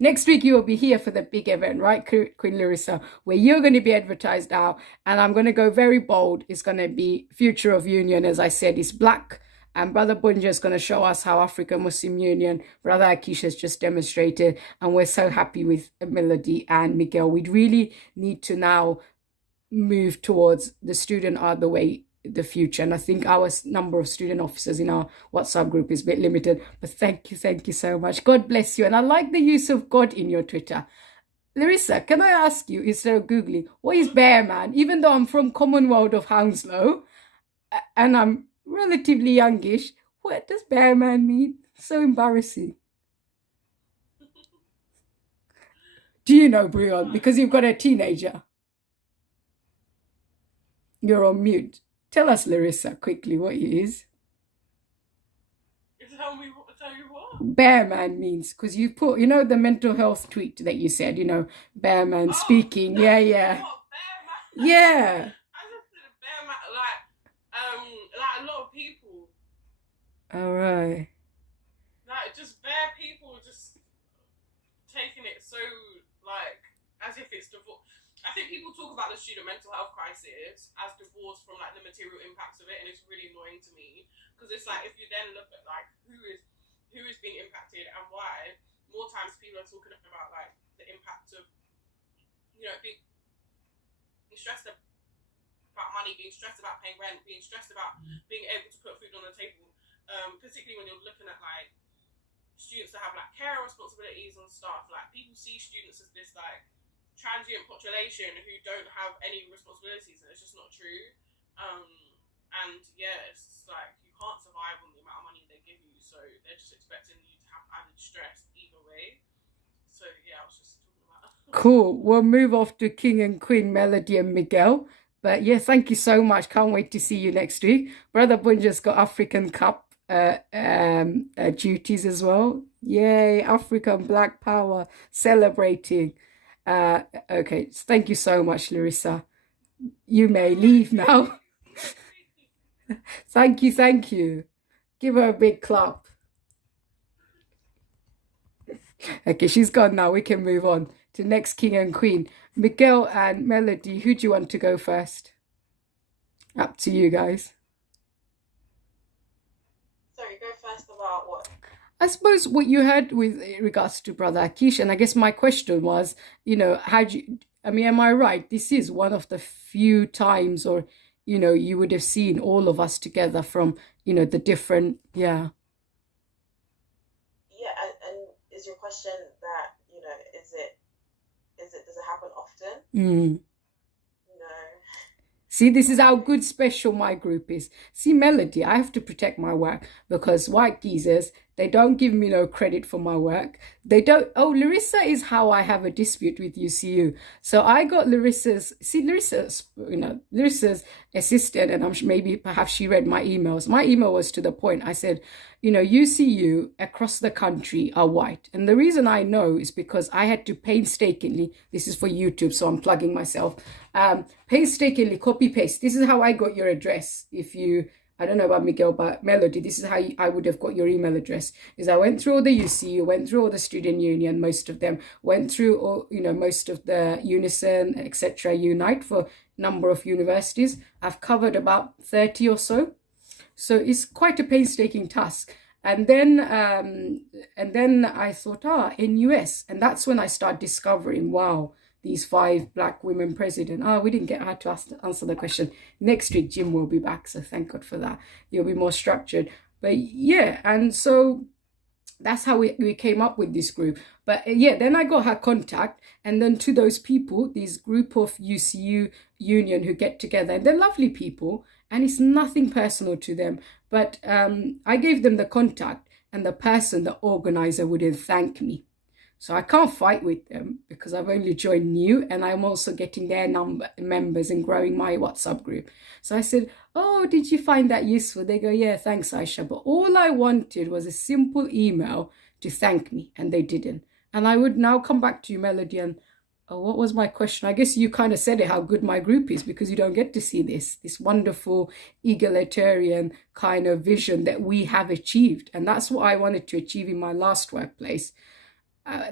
Next week, you will be here for the big event, right, Queen Larissa, where you're going to be advertised out. And I'm going to go very bold. It's going to be Future of Union, as I said, it's black. And Brother Bunja is going to show us how African Muslim Union, Brother Akish has just demonstrated. And we're so happy with Melody and Miguel. We really need to now move towards the student are the way, the future. And I think our number of student officers in our WhatsApp group is a bit limited. But thank you so much. God bless you. And I like the use of God in your Twitter. Larissa, can I ask you, instead of Googling, what is bear man? Even though I'm from Commonwealth of Hounslow and I'm relatively youngish, what does bear man mean? So embarrassing. Do you know, Brion? Because you've got a teenager. You're on mute. Tell us, Larissa, quickly what it is. Tell you what? Bear man means, because you put, you know, the mental health tweet that you said, you know, bear man speaking. Yeah. What, bear man? Yeah. I just said bear man, like a lot of people. All right. Like, just bear people just taking it so, like, as if it's divorce. I think people talk about the student mental health crisis as divorced from, like, the material impacts of it, and it's really annoying to me. Because it's like, if you then look at, like, who is being impacted and why, more times people are talking about, like, the impact of, you know, being stressed about money, being stressed about paying rent, being stressed about being able to put food on the table, particularly when you're looking at, like, students that have, like, care responsibilities and stuff. Like, people see students as this, like, transient population who don't have any responsibilities, and it's just not true. And yeah, it's like you can't survive on the amount of money they give you, so they're just expecting you to have added stress either way. So yeah, I was just talking about that. Cool. We'll move off to King and Queen Melody and Miguel. But yeah, thank you so much. Can't wait to see you next week. Brother Bunja's got African Cup duties as well. Yay, African Black Power celebrating. Okay, thank you so much, Larissa. You may leave now. Thank you. Give her a big clap. Okay, she's gone now. We can move on to next King and Queen. Miguel and Melody, who do you want to go first? Up to you guys. Sorry, go first about what? I suppose what you heard with regards to Brother Akish, and I guess my question was, you know, how do you, I mean, am I right? This is one of the few times, or, you know, you would have seen all of us together from, you know, the different, yeah. Yeah, and is your question that, you know, does it happen often? Mm. No. See, this is how good special my group is. See, Melody, I have to protect my work because white geezers, they don't give me no credit for my work. They don't. Oh, Larissa is how I have a dispute with UCU. So I got Larissa's assistant, and maybe perhaps she read my emails. My email was to the point. I said, you know, UCU across the country are white. And the reason I know is because I had to painstakingly, this is for YouTube, so I'm plugging myself, painstakingly copy paste. This is how I got your address. If you, I don't know about Miguel, but Melody, this is how I would have got your email address. Is I went through all the UCU, went through all the student union, most of them, went through all, you know, most of the Unison, etc., Unite for number of universities. I've covered about 30 or so. So it's quite a painstaking task. And then I thought, NUS. And that's when I started discovering, wow, these 5 black women president. We didn't get her to answer the question. Next week, Jim will be back. So thank God for that. You'll be more structured. But yeah, and so that's how we came up with this group. But yeah, then I got her contact. And then to those people, this group of UCU union who get together, and they're lovely people. And it's nothing personal to them. But I gave them the contact, and the person, the organizer, wouldn't thank me. So I can't fight with them because I've only joined new, and I'm also getting their members and growing my WhatsApp group. So I said, oh, did you find that useful? They go, yeah, thanks, Aisha. But all I wanted was a simple email to thank me, and they didn't. And I would now come back to you, Melody, and what was my question? I guess you kind of said it, how good my group is, because you don't get to see this wonderful egalitarian kind of vision that we have achieved. And that's what I wanted to achieve in my last workplace.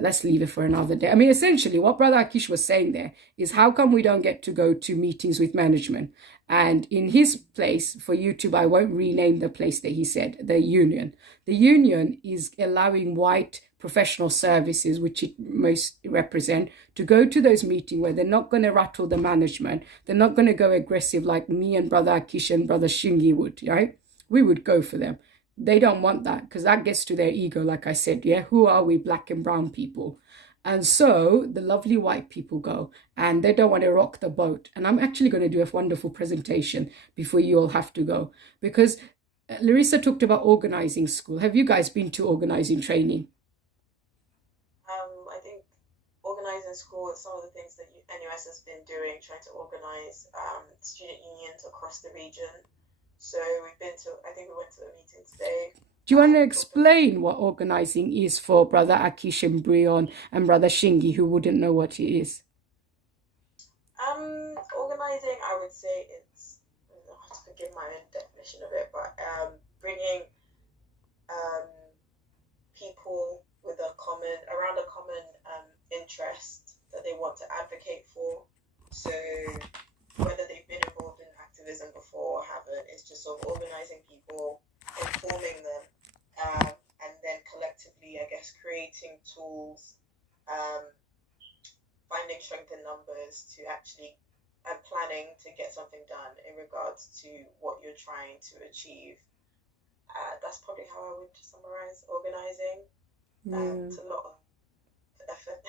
let's leave it for another day. I mean, essentially, what Brother Akish was saying there is, how come we don't get to go to meetings with management? And in his place, for YouTube, I won't rename the place that he said, the union. The union is allowing white professional services, which it most represent, to go to those meetings where they're not going to rattle the management. They're not going to go aggressive like me and Brother Akish and Brother Shingi would, right? We would go for them. They don't want that, because that gets to their ego, like I said. Yeah, who are we, black and brown people? And so the lovely white people go, and they don't want to rock the boat. And I'm actually going to do a wonderful presentation before you all have to go, because Larissa talked about organizing school. Have you guys been to organizing training? I think organizing school is some of the things that NUS has been doing, trying to organize student unions across the region. So we've been to, I think we went to a meeting today. Do you want to explain what organizing is for Brother Akish and Brion and Brother Shingi, who wouldn't know what it is? Organizing, I would say it's, I have to give my own definition of it, but bringing people with around a common interest that they want to advocate for. So whether they've been involved in activism before or haven't, it's just sort of organizing people, informing them, and then collectively, I guess, creating tools, finding strength in numbers to actually, and planning to get something done in regards to what you're trying to achieve. That's probably how I would summarize organizing. It's a lot of effort.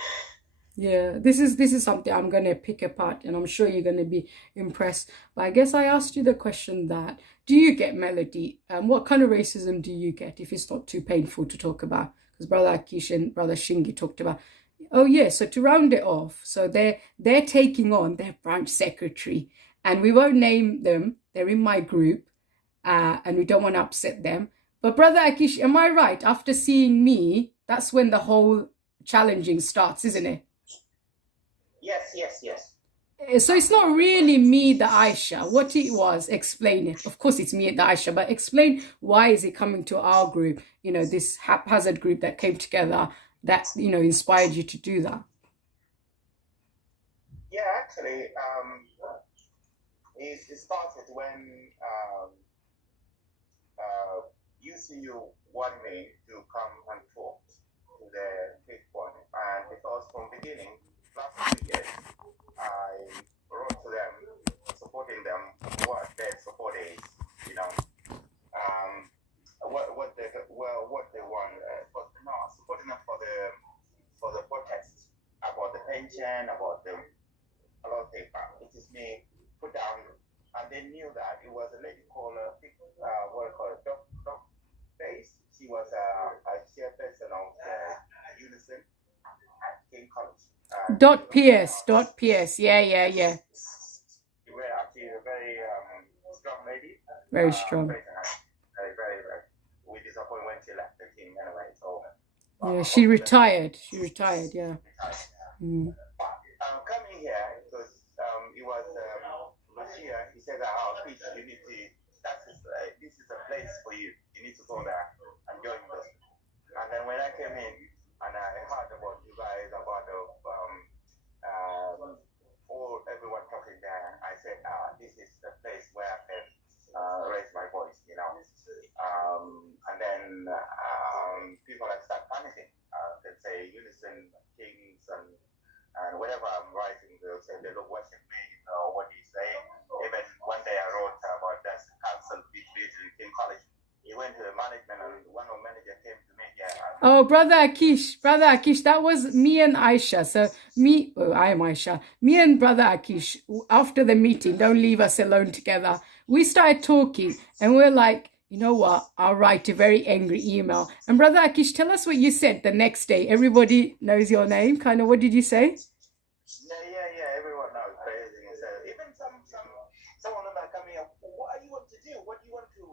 Yeah, this is something I'm going to pick apart, and I'm sure you're going to be impressed. But I guess I asked you the question that, do you get Melody? What kind of racism do you get, if it's not too painful to talk about? Because Brother Akish and Brother Shingi talked about. Oh yeah, so to round it off, so they're taking on their branch secretary, and we won't name them. They're in my group, and we don't want to upset them. But Brother Akish, am I right? After seeing me, that's when the whole challenging starts, isn't it? Yes. So it's not really me, the Aisha. What it was, explain it. Of course, it's me, the Aisha, but explain why is it coming to our group? You know, this haphazard group that came together that, you know, inspired you to do that. Yeah, actually, it started when UCU wanted me to come and talk to the big one, and because from beginning, last 2 years, I wrote to them, supporting them, what their support is, you know, what they want, supporting them for the protest about the pension, about the a lot of paper. It is me put down, and they knew that it was a lady called Doc Base. She was a chairperson of Unison at King College. .ps, yeah. She's a very strong lady. Very strong. Very. We disappointed when she left the team anyway. So. Yeah, she retired. Yeah. But coming here, because it was last year, he said that, please, you need to, this is a place for you. You need to go there and join us. And then when I came in and I heard about you guys, about everyone talking there, I said, this is the place where I can raise my voice, you know. And then people like start panicking. They say Unison, Kings, and whatever I'm writing, they'll say they don't worship me, you know, what he's saying. Even one day I wrote about that council beach in King College. He went to the management, and one of the manager came to me here. Oh, Brother Akish, that was me and Aisha. So I am Aisha. Me and Brother Akish, after the meeting, don't leave us alone together. We started talking, and we're like, you know what? I'll write a very angry email. And Brother Akish, tell us what you said the next day. Everybody knows your name. Kind of, what did you say? Yeah. Everyone knows. Even someone like coming up. What do you want to do? What do you want to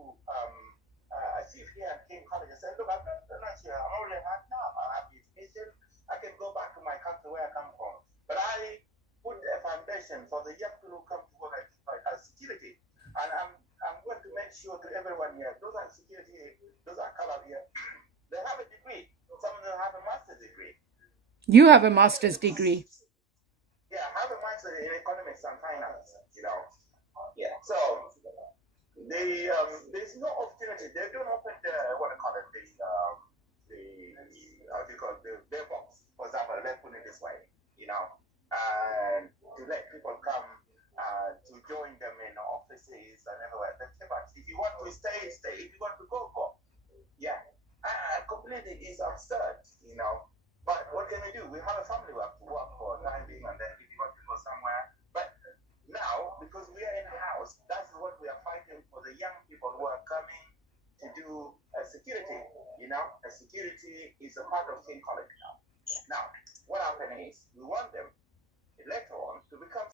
achieve here at King College? I said, look, I'm not here. I'm already hard now. I have education. I can go back to my country where I come from. But I put a foundation for the young people who come to work at security. And I'm going to make sure to everyone here, those are security, those are colored here, they have a degree. Some of them have a master's degree. You have a master's degree. Yeah, I have a master in economics and finance. Yeah. So there's no opportunity. They don't open the what I call it the how do you call it the box. For example, let's put it this way, and to let people come to join them in offices and everywhere. But if you want to stay, stay. If you want to go, go. Yeah, completely is absurd, But what can we do? We have a family we have to work for time being, and then if you want to go somewhere. But now, because we are in a house, that's what we are fighting for the young people who are coming to do security. Security is a part of King College now. Now, what happened is we want them later on to become